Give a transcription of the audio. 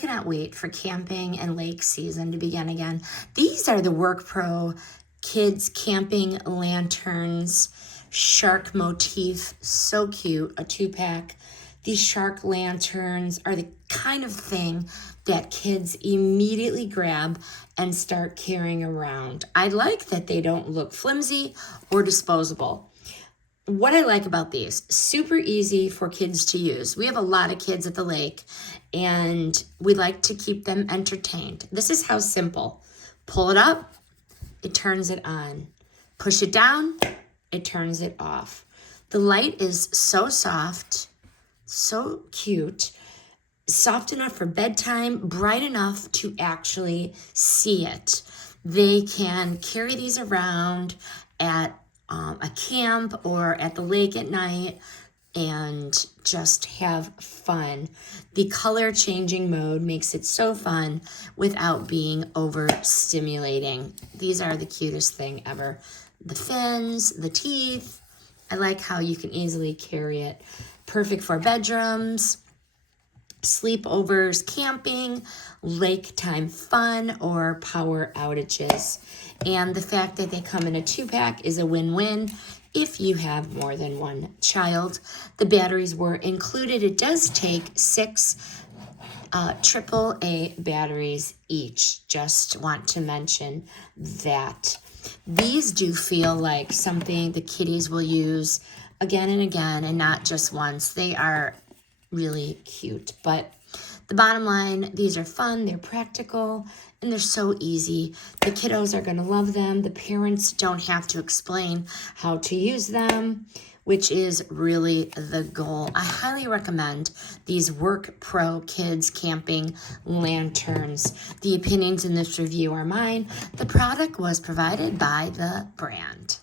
cannot wait for camping and lake season to begin again. These are the WORKPRO Kids Camping Lanterns, shark motif, so cute, a 2-pack. These shark lanterns are the kind of thing that kids immediately grab and start carrying around. I like that they don't look flimsy or disposable. What I like about these, super easy for kids to use. We have a lot of kids at the lake and we like to keep them entertained. This is how simple. Pull it up, it turns it on. Push it down, it turns it off. The light is so soft, so cute, soft enough for bedtime, bright enough to actually see it. They can carry these around at a camp or at the lake at night and just have fun. The color changing mode makes it so fun without being overstimulating. These are the cutest thing ever. The fins, the teeth. I like how you can easily carry it. Perfect for bedrooms, sleepovers, camping, lake time fun, or power outages. And the fact that they come in a 2-pack is a win-win if you have more than one child. The batteries were included. It does take 6 AAA batteries each. Just want to mention that. These do feel like something the kiddies will use again and again and not just once. They are really cute. But the bottom line, these are fun, they're practical, and they're so easy. The kiddos are going to love them. The parents don't have to explain how to use them, which is really the goal. I highly recommend these WORKPRO Kids Camping Lanterns. The opinions in this review are mine. The product was provided by the brand.